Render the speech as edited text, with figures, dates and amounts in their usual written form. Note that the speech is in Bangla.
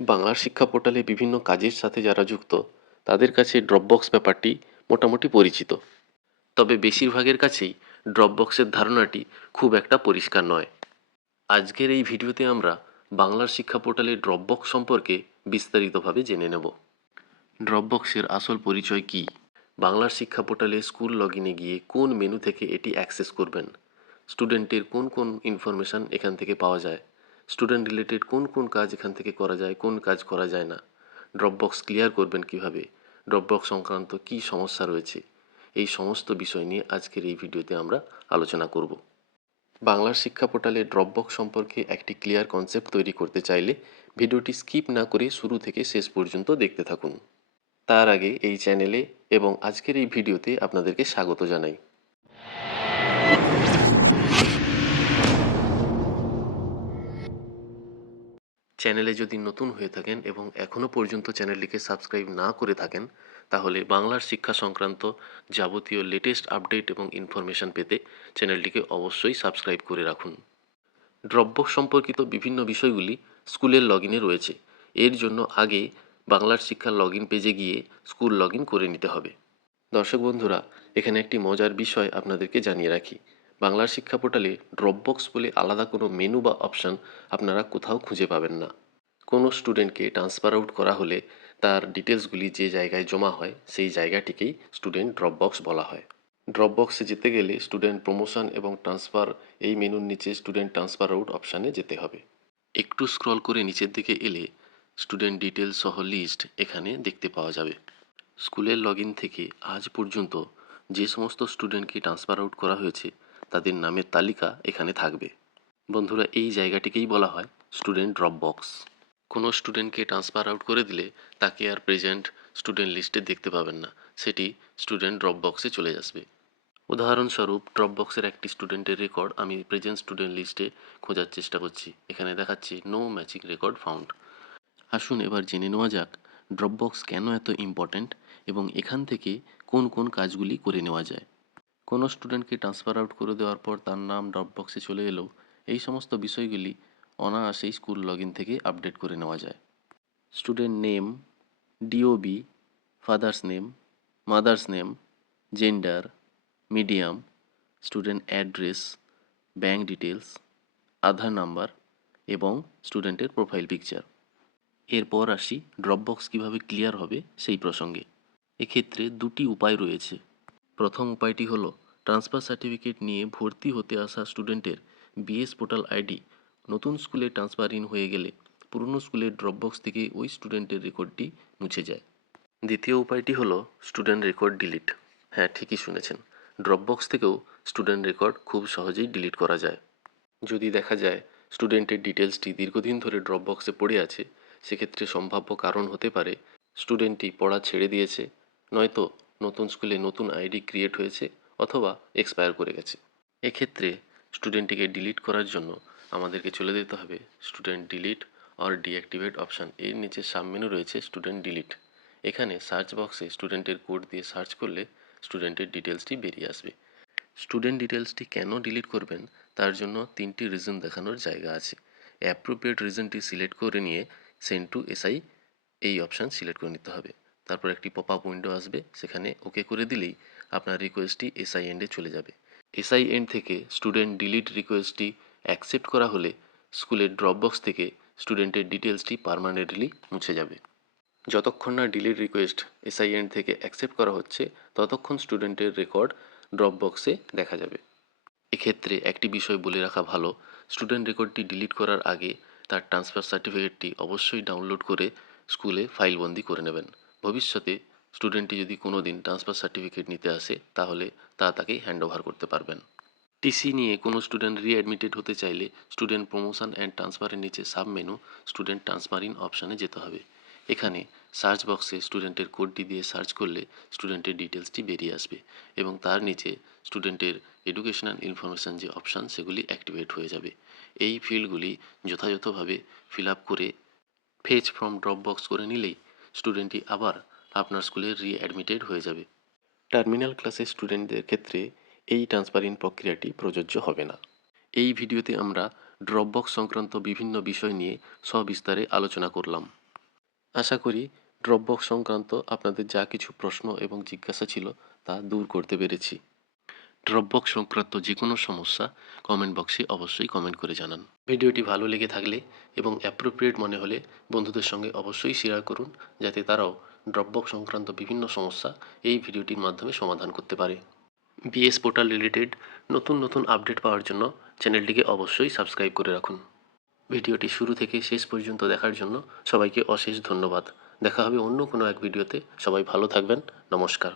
বাংলার শিক্ষা পোর্টালে বিভিন্ন কাজের সাথে যারা যুক্ত তাদের কাছে ড্রপবক্স ব্যাপারটি মোটামুটি পরিচিত। তবে বেশিরভাগের কাছেই ড্রপবক্সের ধারণাটি খুব একটা পরিষ্কার নয়। আজকের এই ভিডিওতে আমরা বাংলার শিক্ষা পোর্টালে ড্রপবক্স সম্পর্কে বিস্তারিতভাবে জেনে নেব। ড্রপবক্সের আসল পরিচয় কী, বাংলার শিক্ষা পোর্টালে স্কুল লগইনে গিয়ে কোন মেনু থেকে এটি অ্যাক্সেস করবেন, স্টুডেন্টের কোন কোন ইনফরমেশান এখান থেকে পাওয়া যায়, স্টুডেন্ট রিলেটেড কোন কোন কাজ এখান থেকে করা যায়, কোন কাজ করা যায় না, ড্রপবক্স ক্লিয়ার করবেন কিভাবে, ড্রপবক্স সংক্রান্ত কী সমস্যা রয়েছে, এই সমস্ত বিষয় নিয়ে আজকের এই ভিডিওতে আমরা আলোচনা করব। বাংলার শিক্ষা পোর্টালে ড্রপবক্স সম্পর্কে একটি ক্লিয়ার কনসেপ্ট তৈরি করতে চাইলে ভিডিওটি স্কিপ না করে শুরু থেকে শেষ পর্যন্ত দেখতে থাকুন। তার আগে এই চ্যানেলে এবং আজকের এই ভিডিওতে আপনাদেরকে স্বাগত জানাই। চ্যানেলে যদি নতুন হয়ে থাকেন এবং এখনও পর্যন্ত চ্যানেলটিকে সাবস্ক্রাইব না করে থাকেন, তাহলে বাংলার শিক্ষা সংক্রান্ত যাবতীয় লেটেস্ট আপডেট এবং ইনফরমেশন পেতে চ্যানেলটিকে অবশ্যই সাবস্ক্রাইব করে রাখুন। ড্রপবক্স সম্পর্কিত বিভিন্ন বিষয়গুলি স্কুলের লগইনে রয়েছে। এর জন্য আগে বাংলার শিক্ষার লগইন পেজে গিয়ে স্কুল লগইন করে নিতে হবে। দর্শক বন্ধুরা, এখানে একটি মজার বিষয় আপনাদেরকে জানিয়ে রাখি। বাংলার শিক্ষা পোর্টালে ড্রপবক্স বলে আলাদা কোনো মেনু বা অপশান আপনারা কোথাও খুঁজে পাবেন না। কোনো স্টুডেন্টকে ট্রান্সফার আউট করা হলে তার ডিটেলসগুলি যে জায়গায় জমা হয় সেই জায়গাটিকেই স্টুডেন্ট ড্রপবক্স বলা হয়। ড্রপবক্সে যেতে গেলে স্টুডেন্ট প্রমোশন এবং ট্রান্সফার এই মেনুর নিচে স্টুডেন্ট ট্রান্সফার আউট অপশানে যেতে হবে। একটু স্ক্রল করে নিচের দিকে এলে স্টুডেন্ট ডিটেলস সহ লিস্ট এখানে দেখতে পাওয়া যাবে। স্কুলের লগইন থেকে আজ পর্যন্ত যে সমস্ত স্টুডেন্টকে ট্রান্সফার আউট করা হয়েছে তাদের নামের তালিকা এখানে থাকবে। বন্ধুরা, এই জায়গাটিকেই বলা হয় স্টুডেন্ট ড্রপবক্স। কোনো স্টুডেন্টকে ট্রান্সফার আউট করে দিলে তাকে আর প্রেজেন্ট স্টুডেন্ট লিস্টে দেখতে পাবেন না, সেটি স্টুডেন্ট ড্রপবক্সে চলে আসবে। উদাহরণস্বরূপ ড্রপবক্সের একটি স্টুডেন্টের রেকর্ড আমি প্রেজেন্ট স্টুডেন্ট লিস্টে খোঁজার চেষ্টা করছি। এখানে দেখাচ্ছে নো ম্যাচিং রেকর্ড ফাউন্ড। আসুন এবার জেনে নেওয়া যাক ড্রপবক্স কেন এত ইম্পর্ট্যান্ট এবং এখান থেকে কোন কোন কাজগুলি করে নেওয়া যায়। কোনো স্টুডেন্টকে ট্রান্সফার আউট করে দেওয়ার পর তার নাম ড্রপবক্সে চলে এলেও এই সমস্ত বিষয়গুলি অনায়াসেই স্কুল লগইন থেকে আপডেট করে নেওয়া যায়। Student name, DOB, father's name, mother's name, gender, medium, student address, bank details, Aadhaar number এবং স্টুডেন্টের প্রোফাইল পিকচার। এরপর আসি ড্রপবক্স কীভাবে ক্লিয়ার হবে সেই প্রসঙ্গে। এক্ষেত্রে দুটি উপায় রয়েছে। প্রথম উপায়টি হলো ট্রান্সফার সার্টিফিকেট নিয়ে ভর্তি হতে আসা স্টুডেন্টের বিএস পোর্টাল আইডি নতুন স্কুলে ট্রান্সফার ইন হয়ে গেলে পুরনো স্কুলের ড্রপবক্স থেকে ওই স্টুডেন্টের রেকর্ডটি মুছে যায়। দ্বিতীয় উপায়টি হলো স্টুডেন্ট রেকর্ড ডিলিট। হ্যাঁ, ঠিকই শুনেছেন, ড্রপবক্স থেকেও স্টুডেন্ট রেকর্ড খুব সহজেই ডিলিট করা যায়। যদি দেখা যায় স্টুডেন্টের ডিটেলসটি দীর্ঘদিন ধরে ড্রপবক্সে পড়ে আছে, সেক্ষেত্রে সম্ভাব্য কারণ হতে পারে স্টুডেন্টটি পড়া ছেড়ে দিয়েছে, নয়তো নতুন স্কুলে নতুন আইডি ক্রিয়েট হয়েছে, অথবা এক্সপায়ার করে গেছে। এক্ষেত্রে স্টুডেন্টটিকে ডিলিট করার জন্য আমাদেরকে চলে যেতে হবে student delete or deactivate option এর নিচে সাবমেনু রয়েছে স্টুডেন্ট ডিলিট। এখানে সার্চ বক্সে স্টুডেন্টের কোড দিয়ে সার্চ করলে স্টুডেন্টের ডিটেলসটি বেরিয়ে আসবে। স্টুডেন্ট ডিটেলসটি কেন ডিলিট করবেন তার জন্য তিনটি রিজন দেখানোর জায়গা আছে। অ্যাপ্রোপ্রিয়েট রিজনটি সিলেক্ট করে নিয়ে সেন্ড টু এসআই এই অপশান সিলেক্ট করে নিতে হবে। তারপর একটি পপ আপ উইন্ডো আসবে, সেখানে ওকে করে দিলেই আপনার রিকোয়েস্টটি এসআই এন্ডে চলে যাবে। এসআই এন্ড থেকে স্টুডেন্ট ডিলিট রিকোয়েস্টটি অ্যাকসেপ্ট করা হলে স্কুলের ড্রপবক্স থেকে স্টুডেন্টের ডিটেলসটি পার্মানেন্টলি মুছে যাবে। যতক্ষণ না ডিলিট রিকোয়েস্ট এসআই এন্ড থেকে অ্যাকসেপ্ট করা হচ্ছে ততক্ষণ স্টুডেন্টের রেকর্ড ড্রপবক্সে দেখা যাবে। এক্ষেত্রে একটি বিষয় বলে রাখা ভালো, স্টুডেন্ট রেকর্ডটি ডিলিট করার আগে তার ট্রান্সফার সার্টিফিকেটটি অবশ্যই ডাউনলোড করে স্কুলে ফাইলবন্দি করে নেবেন। ভবিষ্যতে স্টুডেন্টটি যদি কোনো দিন ট্রান্সফার সার্টিফিকেট নিতে আসে তাহলে তা তাকে হ্যান্ড ওভার করতে পারবেন। টিসি নিয়ে কোনো স্টুডেন্ট রিঅ্যাডমিটেড হতে চাইলে স্টুডেন্ট প্রমোশন অ্যান্ড ট্রান্সফারের নিচে sub menu student transfer in অপশানে যেতে হবে। এখানে সার্চ বক্সে স্টুডেন্টের কোডটি দিয়ে সার্চ করলে স্টুডেন্টের ডিটেলসটি বেরিয়ে আসবে এবং তার নিচে স্টুডেন্টের এডুকেশনাল ইনফরমেশান যে অপশান সেগুলি অ্যাক্টিভেট হয়ে যাবে। এই ফিল্ডগুলি যথাযথভাবে ফিল আপ করে ফেচ ফ্রম ড্রপবক্স করে নিলেই স্টুডেন্টটি আবার আপনার স্কুলে রিঅ্যাডমিটেড হয়ে যাবে। টার্মিনাল ক্লাসের স্টুডেন্টদের ক্ষেত্রে এই ট্রান্সফার ইন প্রক্রিয়াটি প্রযোজ্য হবে না। এই ভিডিওতে আমরা ড্রপবক্স সংক্রান্ত বিভিন্ন বিষয় নিয়ে সবিস্তারে আলোচনা করলাম। আশা করি ড্রপবক্স সংক্রান্ত আপনাদের যা কিছু প্রশ্ন এবং জিজ্ঞাসা ছিল তা দূর করতে পেরেছি। ড্রপবক্স সংক্রান্ত যে কোনো সমস্যা কমেন্ট বক্সে অবশ্যই কমেন্ট করে জানান। ভিডিওটি ভালো লেগে থাকলে এবং অ্যাপ্রোপ্রিয়েট মনে হলে বন্ধুদের সঙ্গে অবশ্যই শেয়ার করুন, যাতে তারাও ড্রপবক্স সংক্রান্ত বিভিন্ন সমস্যা এই ভিডিওটির মাধ্যমে সমাধান করতে পারে। বিএস পোর্টাল রিলেটেড নতুন নতুন আপডেট পাওয়ার জন্য চ্যানেলটিকে অবশ্যই সাবস্ক্রাইব করে রাখুন। ভিডিওটি শুরু থেকে শেষ পর্যন্ত দেখার জন্য সবাইকে অশেষ ধন্যবাদ। দেখা হবে অন্য কোনো এক ভিডিওতে। সবাই ভালো থাকবেন। নমস্কার।